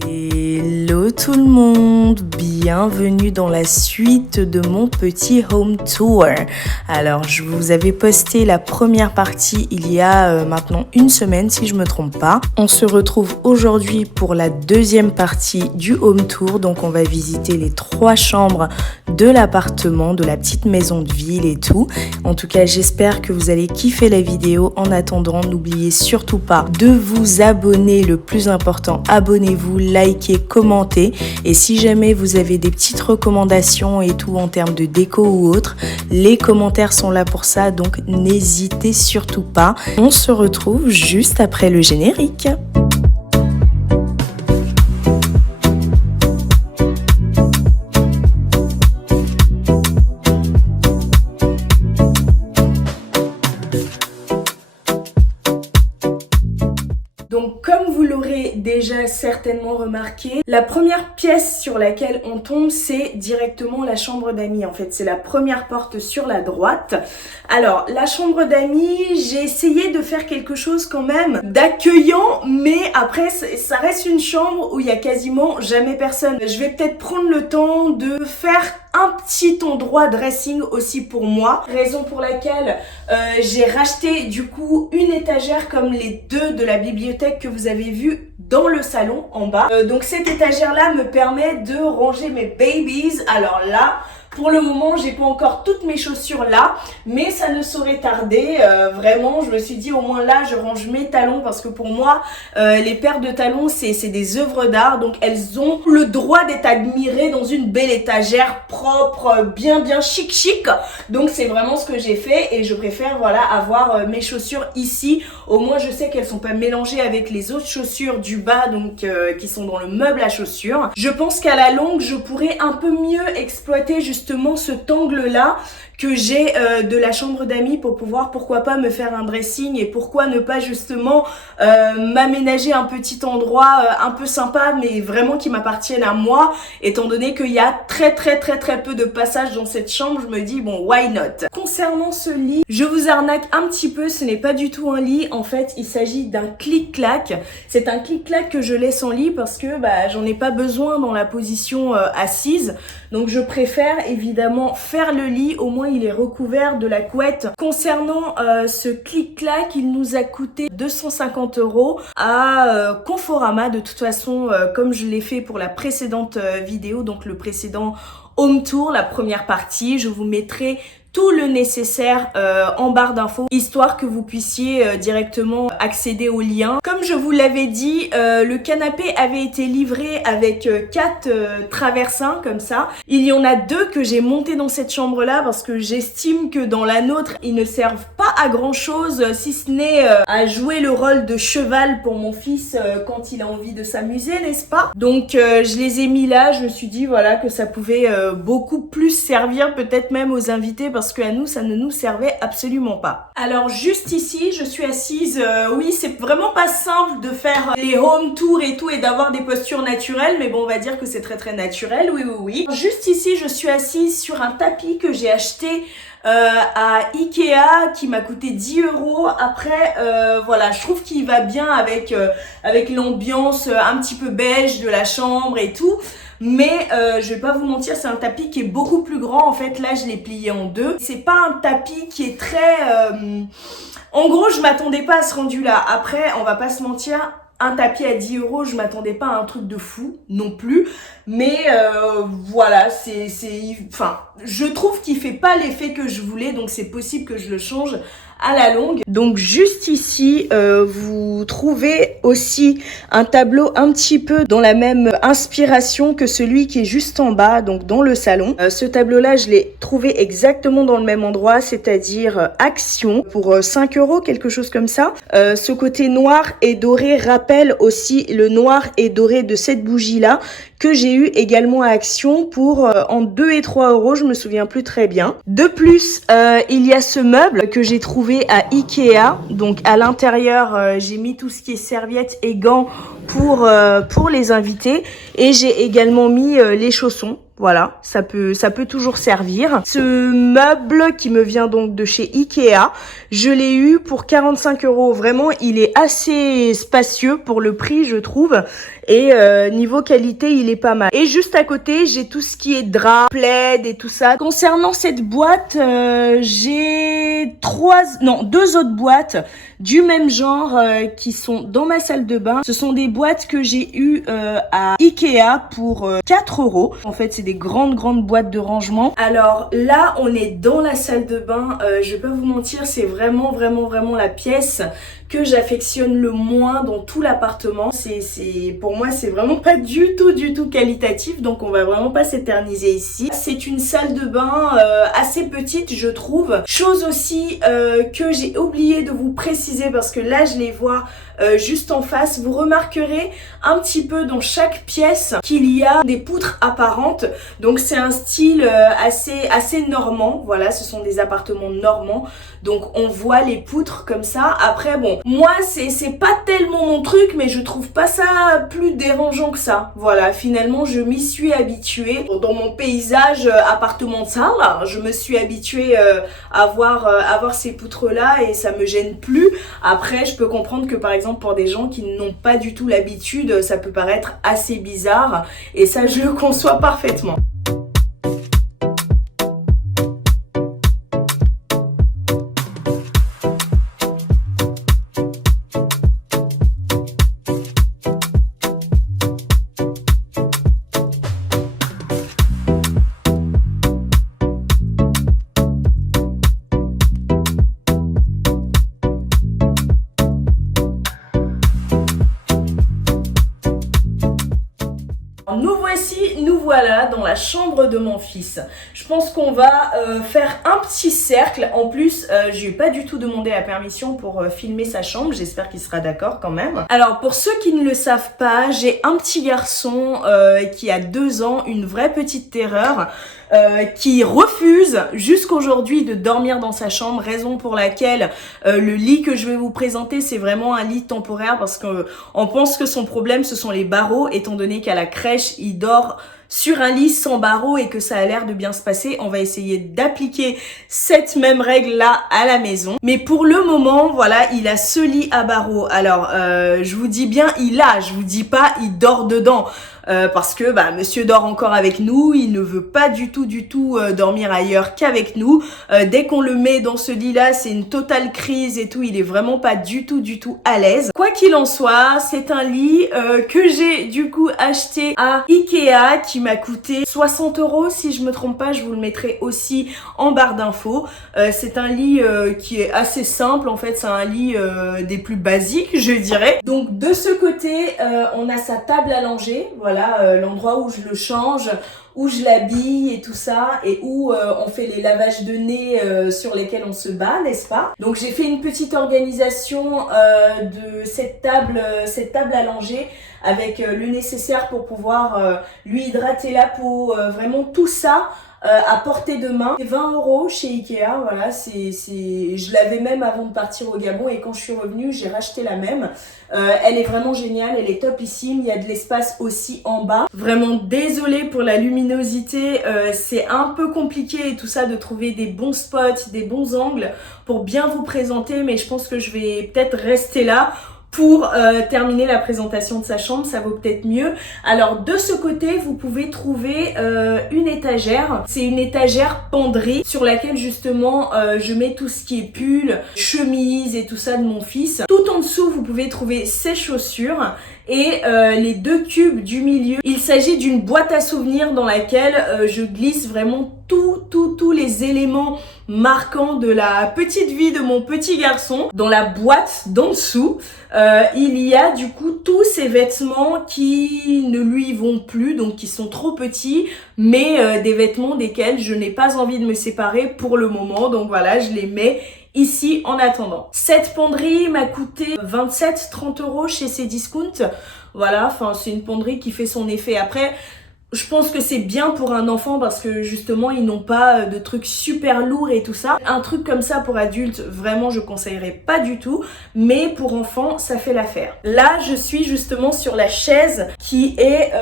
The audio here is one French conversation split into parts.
Hello tout le monde, bienvenue dans la suite de mon petit home tour. Alors je vous avais posté la première partie il y a maintenant une semaine si je me trompe pas. On se retrouve aujourd'hui pour la deuxième partie du home tour, donc on va visiter les 3 chambres de l'appartement, de la petite maison de ville et tout. En tout cas j'espère que vous allez kiffer la vidéo. En attendant, n'oubliez surtout pas de vous abonner, le plus important, abonnez-vous, likez, commentez, et si jamais vous avez des petites recommandations et tout en termes de déco ou autre, les commentaires sont là pour ça, donc n'hésitez surtout pas. On se retrouve juste après le générique. Donc comme vous l'aurez déjà certainement remarqué, la première pièce sur laquelle on tombe, c'est directement la chambre d'amis. En fait, c'est la première porte sur la droite. Alors, la chambre d'amis, j'ai essayé de faire quelque chose quand même d'accueillant, mais après, ça reste une chambre où il y a quasiment jamais personne. Je vais peut-être prendre le temps de faire un petit endroit dressing aussi pour moi, raison pour laquelle j'ai racheté du coup une étagère comme les 2 de la bibliothèque que vous avez vu dans le salon en bas. Donc cette étagère là me permet de ranger mes babies. Alors là, pour le moment, j'ai pas encore toutes mes chaussures là, mais ça ne saurait tarder. Vraiment, je me suis dit au moins là, je range mes talons parce que pour moi, les paires de talons, c'est des œuvres d'art. Donc elles ont le droit d'être admirées dans une belle étagère propre, bien chic. Donc c'est vraiment ce que j'ai fait et je préfère voilà avoir mes chaussures ici. Au moins, je sais qu'elles sont pas mélangées avec les autres chaussures du bas, donc qui sont dans le meuble à chaussures. Je pense qu'à la longue, je pourrais un peu mieux exploiter justement cet angle-là que j'ai de la chambre d'amis pour pouvoir, pourquoi pas, me faire un dressing et pourquoi ne pas justement m'aménager un petit endroit un peu sympa mais vraiment qui m'appartienne à moi, étant donné qu'il y a très peu de passages dans cette chambre. Je me dis bon, why not. Concernant ce lit, je vous arnaque un petit peu, ce n'est pas du tout un lit, en fait il s'agit d'un clic-clac. C'est un clic-clac que je laisse en lit parce que j'en ai pas besoin dans la position assise, donc je préfère évidemment faire le lit, au moins il est recouvert de la couette. Concernant ce clic-clac, il nous a coûté 250 € à Conforama. De toute façon, comme je l'ai fait pour la précédente vidéo, donc le précédent home tour, la première partie, je vous mettrai tout le nécessaire en barre d'infos, histoire que vous puissiez directement accéder au lien. Comme je vous l'avais dit, le canapé avait été livré avec 4 traversins comme ça. Il y en a 2 que j'ai montés dans cette chambre là parce que j'estime que dans la nôtre, ils ne servent pas à grand chose, si ce n'est à jouer le rôle de cheval pour mon fils quand il a envie de s'amuser, n'est-ce pas? Donc je les ai mis là, je me suis dit voilà que ça pouvait beaucoup plus servir peut-être même aux invités, parce qu'à nous, ça ne nous servait absolument pas. Alors juste ici, je suis assise, oui, c'est vraiment pas simple de faire les home tours et tout et d'avoir des postures naturelles, mais bon, on va dire que c'est très naturel, oui. Juste ici, je suis assise sur un tapis que j'ai acheté à Ikea, qui m'a coûté 10 €. Après voilà, je trouve qu'il va bien avec l'ambiance un petit peu beige de la chambre et tout. Mais je vais pas vous mentir, c'est un tapis qui est beaucoup plus grand. En fait, là, je l'ai plié en 2. C'est pas un tapis qui est très... En gros, je m'attendais pas à ce rendu-là. Après, on va pas se mentir, un tapis à 10 €, je m'attendais pas à un truc de fou non plus. Mais voilà, enfin, je trouve qu'il fait pas l'effet que je voulais, donc c'est possible que je le change à la longue. Donc juste ici, vous trouvez aussi un tableau un petit peu dans la même inspiration que celui qui est juste en bas, donc dans le salon. Ce tableau-là, je l'ai trouvé exactement dans le même endroit, c'est-à-dire Action, pour 5 €, quelque chose comme ça. Ce côté noir et doré rappelle aussi le noir et doré de cette bougie-là, que j'ai eu également à Action pour en 2 et 3 €, je me souviens plus très bien. De plus, il y a ce meuble que j'ai trouvé à Ikea. Donc à l'intérieur, j'ai mis tout ce qui est serviettes et gants pour les invités, et j'ai également mis les chaussons. Voilà, ça peut toujours servir. Ce meuble qui me vient donc de chez Ikea, je l'ai eu pour 45 €. Vraiment, il est assez spacieux pour le prix, je trouve. et niveau qualité il est pas mal. Et juste à côté j'ai tout ce qui est drap, plaid et tout ça. Concernant cette boîte, j'ai deux autres boîtes du même genre qui sont dans ma salle de bain. Ce sont des boîtes que j'ai eues à Ikea pour 4 €. En fait c'est des grandes boîtes de rangement. Alors là on est dans la salle de bain, je vais pas vous mentir, c'est vraiment la pièce que j'affectionne le moins dans tout l'appartement. Pour moi c'est vraiment pas du tout qualitatif, donc on va vraiment pas s'éterniser ici. C'est une salle de bain assez petite je trouve. Chose aussi que j'ai oublié de vous préciser parce que là je les vois juste en face. Vous remarquerez un petit peu dans chaque pièce qu'il y a des poutres apparentes, donc c'est un style assez normand. Voilà, ce sont des appartements normands, donc on voit les poutres comme ça. Après bon, moi c'est pas tellement mon truc, mais je trouve pas ça plus dérangeant que ça. Voilà, finalement je m'y suis habituée. Dans mon paysage appartemental, je me suis habituée à voir ces poutres là et ça me gêne plus. Après je peux comprendre que par exemple pour des gens qui n'ont pas du tout l'habitude, ça peut paraître assez bizarre et ça je le conçois parfaitement. Nous voilà dans la chambre de mon fils. Je pense qu'on va faire un petit cercle. En plus, je lui ai pas du tout demandé la permission pour filmer sa chambre. J'espère qu'il sera d'accord quand même. Alors pour ceux qui ne le savent pas, j'ai un petit garçon qui a 2 ans, une vraie petite terreur. Qui refuse jusqu'aujourd'hui de dormir dans sa chambre, raison pour laquelle le lit que je vais vous présenter c'est vraiment un lit temporaire parce que on pense que son problème ce sont les barreaux, étant donné qu'à la crèche il dort sur un lit sans barreaux et que ça a l'air de bien se passer. On va essayer d'appliquer cette même règle là à la maison, mais pour le moment voilà, il a ce lit à barreaux. Alors je vous dis bien je vous dis pas il dort dedans. Parce que monsieur dort encore avec nous, il ne veut pas du tout dormir ailleurs qu'avec nous. Dès qu'on le met dans ce lit là, c'est une totale crise et tout, il est vraiment pas du tout à l'aise. Quoi qu'il en soit, c'est un lit que j'ai du coup acheté à Ikea qui m'a coûté 60 € si je me trompe pas, je vous le mettrai aussi en barre d'infos. C'est un lit qui est assez simple, en fait c'est un lit des plus basiques je dirais. Donc de ce côté on a sa table allongée, voilà, l'endroit où je le change, où je l'habille et tout ça, et où on fait les lavages de nez sur lesquels on se bat, n'est-ce pas? Donc j'ai fait une petite organisation de cette table allongée avec le nécessaire pour pouvoir lui hydrater la peau, vraiment tout ça à portée de main. C'est 20 € chez Ikea, voilà, je l'avais même avant de partir au Gabon et quand je suis revenue, j'ai racheté la même. Elle est vraiment géniale, elle est topissime, il y a de l'espace aussi en bas. Vraiment désolée pour la luminosité, c'est un peu compliqué et tout ça de trouver des bons spots, des bons angles pour bien vous présenter, mais je pense que je vais peut-être rester là pour terminer la présentation de sa chambre, ça vaut peut-être mieux. Alors de ce côté, vous pouvez trouver une étagère. C'est une étagère penderie sur laquelle justement je mets tout ce qui est pull, chemise et tout ça de mon fils. Tout en dessous, vous pouvez trouver ses chaussures et les 2 cubes du milieu. Il s'agit d'une boîte à souvenirs dans laquelle je glisse vraiment tous les éléments marquants de la petite vie de mon petit garçon. Dans la boîte d'en dessous, il y a du coup tous ces vêtements qui ne lui vont plus, donc qui sont trop petits, mais des vêtements desquels je n'ai pas envie de me séparer pour le moment, donc voilà, je les mets ici en attendant. Cette penderie m'a coûté 27-30 € chez Cdiscount. Voilà, enfin c'est une penderie qui fait son effet. Après, Je pense que c'est bien pour un enfant parce que justement ils n'ont pas de trucs super lourds et tout ça. Un truc comme ça pour adultes, vraiment je conseillerais pas du tout, mais pour enfants ça fait l'affaire. Là je suis justement sur la chaise qui est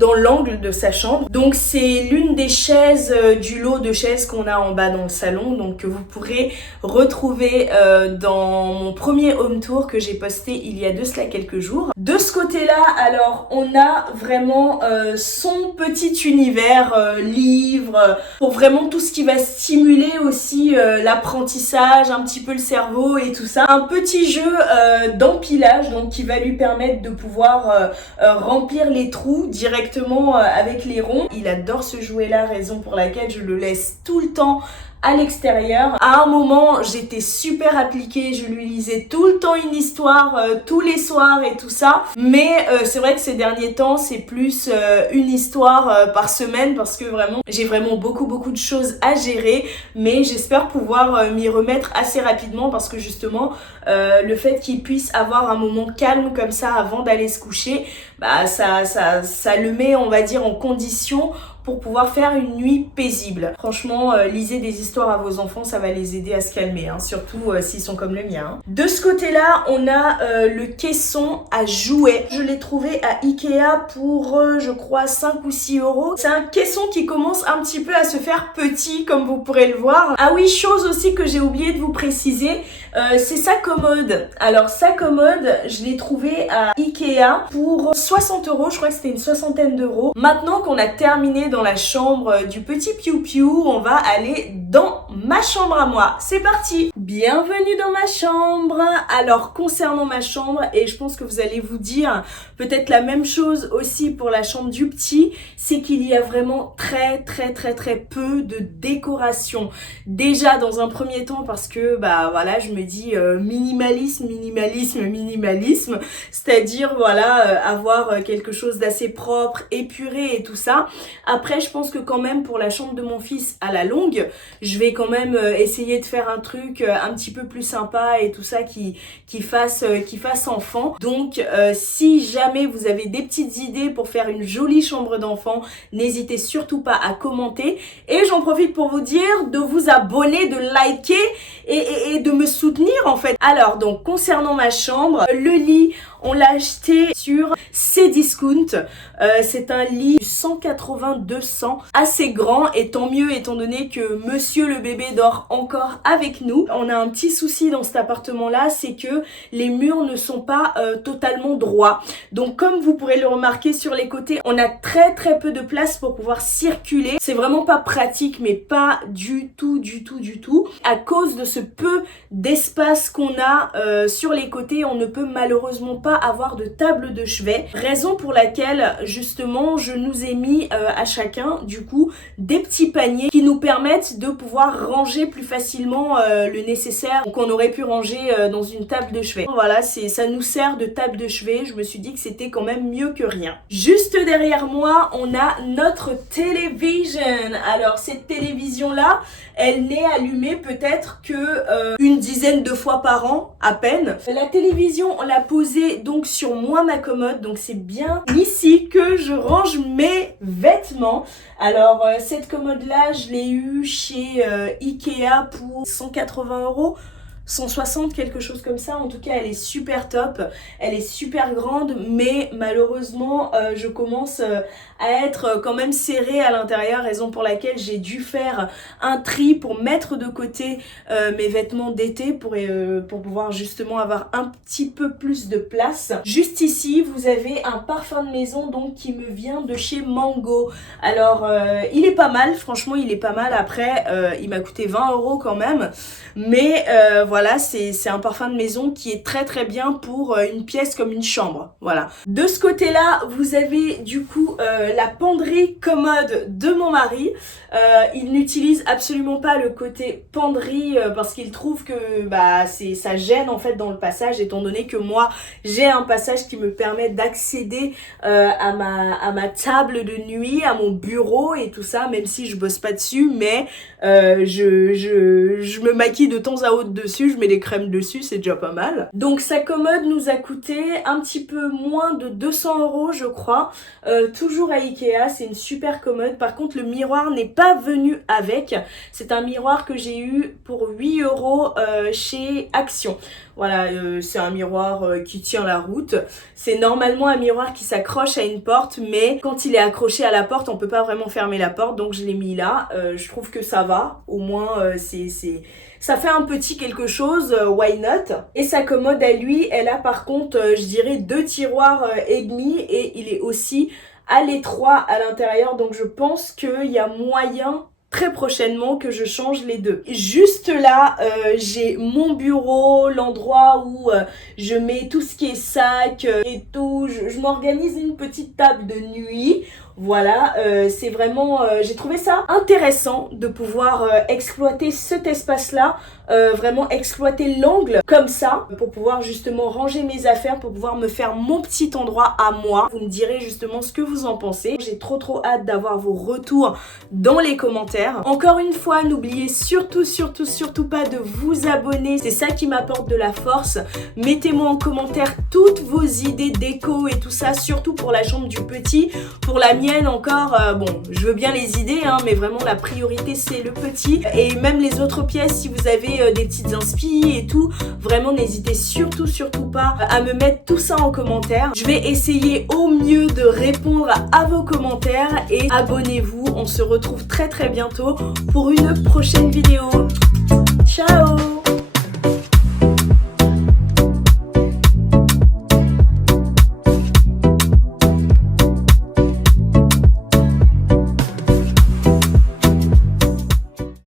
dans l'angle de sa chambre. Donc c'est l'une des chaises du lot de chaises qu'on a en bas dans le salon, donc que vous pourrez retrouver dans mon premier home tour que j'ai posté il y a de cela quelques jours. De ce côté-là, alors on a vraiment son petit univers, livre, pour vraiment tout ce qui va stimuler aussi l'apprentissage, un petit peu le cerveau et tout ça. Un petit jeu d'empilage, donc qui va lui permettre de pouvoir remplir les trous directement avec les ronds. Il adore ce jouet-là, raison pour laquelle je le laisse tout le temps à l'extérieur. À un moment, j'étais super appliquée, je lui lisais tout le temps une histoire, tous les soirs et tout ça. Mais c'est vrai que ces derniers temps, c'est plus une histoire par semaine parce que vraiment, j'ai vraiment beaucoup de choses à gérer. Mais j'espère pouvoir m'y remettre assez rapidement parce que justement, le fait qu'il puisse avoir un moment calme comme ça avant d'aller se coucher, bah ça le met, on va dire, en condition pour pouvoir faire une nuit paisible. Franchement, lisez des histoires à vos enfants, ça va les aider à se calmer, hein, surtout s'ils sont comme le mien. Hein. De ce côté-là, on a le caisson à jouets. Je l'ai trouvé à Ikea pour, je crois, 5 ou 6 euros. C'est un caisson qui commence un petit peu à se faire petit, comme vous pourrez le voir. Ah oui, chose aussi que j'ai oublié de vous préciser, c'est sa commode. Alors, sa commode, je l'ai trouvée à Ikea pour 60 euros, je crois que c'était une soixantaine d'euros. Maintenant qu'on a terminé dans la chambre du petit Piou Piou, on va aller dans ma chambre à moi. C'est parti! Bienvenue dans ma chambre. Alors concernant ma chambre, et je pense que vous allez vous dire peut-être la même chose aussi pour la chambre du petit, c'est qu'il y a vraiment très peu de décoration. Déjà dans un premier temps parce que bah voilà, je me dis minimalisme, c'est-à-dire voilà, avoir quelque chose d'assez propre, épuré et tout ça. Après, je pense que quand même pour la chambre de mon fils à la longue, je vais quand même essayer de faire un truc un petit peu plus sympa et tout ça qui fasse enfant. Donc si jamais vous avez des petites idées pour faire une jolie chambre d'enfant, n'hésitez surtout pas à commenter. Et j'en profite pour vous dire de vous abonner, de liker et de me soutenir en fait. Alors donc concernant ma chambre, le lit, on l'a acheté sur Cdiscount. C'est un lit 180-200, assez grand et tant mieux étant donné que monsieur le bébé dort encore avec nous. On a un petit souci dans cet appartement là, c'est que les murs ne sont pas totalement droits. Donc comme vous pourrez le remarquer sur les côtés, on a très peu de place pour pouvoir circuler. C'est vraiment pas pratique, mais pas du tout. À cause de ce peu d'espace qu'on a sur les côtés, on ne peut malheureusement pas avoir de table de chevet. Raison pour laquelle justement je nous ai mis à chacun du coup des petits paniers qui nous permettent de pouvoir ranger plus facilement le nécessaire qu'on aurait pu ranger dans une table de chevet. Voilà, ça nous sert de table de chevet. Je me suis dit que c'était quand même mieux que rien. Juste derrière moi, on a notre télévision. Alors cette télévision là, elle n'est allumée peut-être que une dizaine de fois par an à peine. La télévision, on l'a posée donc sur moi ma commode, donc c'est bien ici que je range mes vêtements. Alors cette commode là, je l'ai eue chez Ikea pour 180 euros. 160, quelque chose comme ça. En tout cas, elle est super top, elle est super grande, mais malheureusement je commence à être quand même serrée à l'intérieur, raison pour laquelle j'ai dû faire un tri pour mettre de côté mes vêtements d'été pour pouvoir justement avoir un petit peu plus de place. Juste ici, vous avez un parfum de maison donc qui me vient de chez Mango. Alors il est pas mal, franchement il est pas mal. Après il m'a coûté 20 euros quand même, mais voilà, c'est un parfum de maison qui est très bien pour une pièce comme une chambre. Voilà. De ce côté-là, vous avez du coup la penderie commode de mon mari. Il n'utilise absolument pas le côté penderie parce qu'il trouve que bah ça gêne en fait dans le passage, étant donné que moi j'ai un passage qui me permet d'accéder à ma table de nuit, à mon bureau et tout ça, même si je bosse pas dessus, mais je me maquille de temps à autre dessus. dessus, je mets les crèmes dessus, c'est déjà pas mal. Donc sa commode nous a coûté un petit peu moins de 200 € je crois, toujours à Ikea, c'est une super commode. Par contre le miroir n'est pas venu avec, c'est un miroir que j'ai eu pour 8 € chez Action. Voilà, c'est un miroir qui tient la route. C'est normalement un miroir qui s'accroche à une porte, mais quand il est accroché à la porte, on peut pas vraiment fermer la porte, donc je l'ai mis là. Je trouve que ça va, au moins ça fait un petit quelque chose, why not? Et sa commode à lui, elle a par contre, je dirais 2 tiroirs et demi, et il est aussi à l'étroit à l'intérieur, donc je pense qu'il y a moyen très prochainement que je change les deux. Juste là, j'ai mon bureau, l'endroit où je mets tout ce qui est sac et tout. Je m'organise une petite table de nuit. Voilà, c'est vraiment, j'ai trouvé ça intéressant de pouvoir exploiter cet espace-là, vraiment exploiter l'angle comme ça, pour pouvoir justement ranger mes affaires, pour pouvoir me faire mon petit endroit à moi. Vous me direz justement ce que vous en pensez. J'ai trop hâte d'avoir vos retours dans les commentaires. Encore une fois, n'oubliez surtout pas de vous abonner, c'est ça qui m'apporte de la force. Mettez-moi en commentaire toutes vos idées déco et tout ça, surtout pour la chambre du petit, pour la mienne encore, bon, je veux bien les idées, hein, mais vraiment la priorité c'est le petit. Et même les autres pièces, si vous avez des petites inspi et tout, vraiment n'hésitez surtout pas à me mettre tout ça en commentaire. Je vais essayer au mieux de répondre à vos commentaires et abonnez-vous, on se retrouve très bientôt pour une prochaine vidéo. Ciao!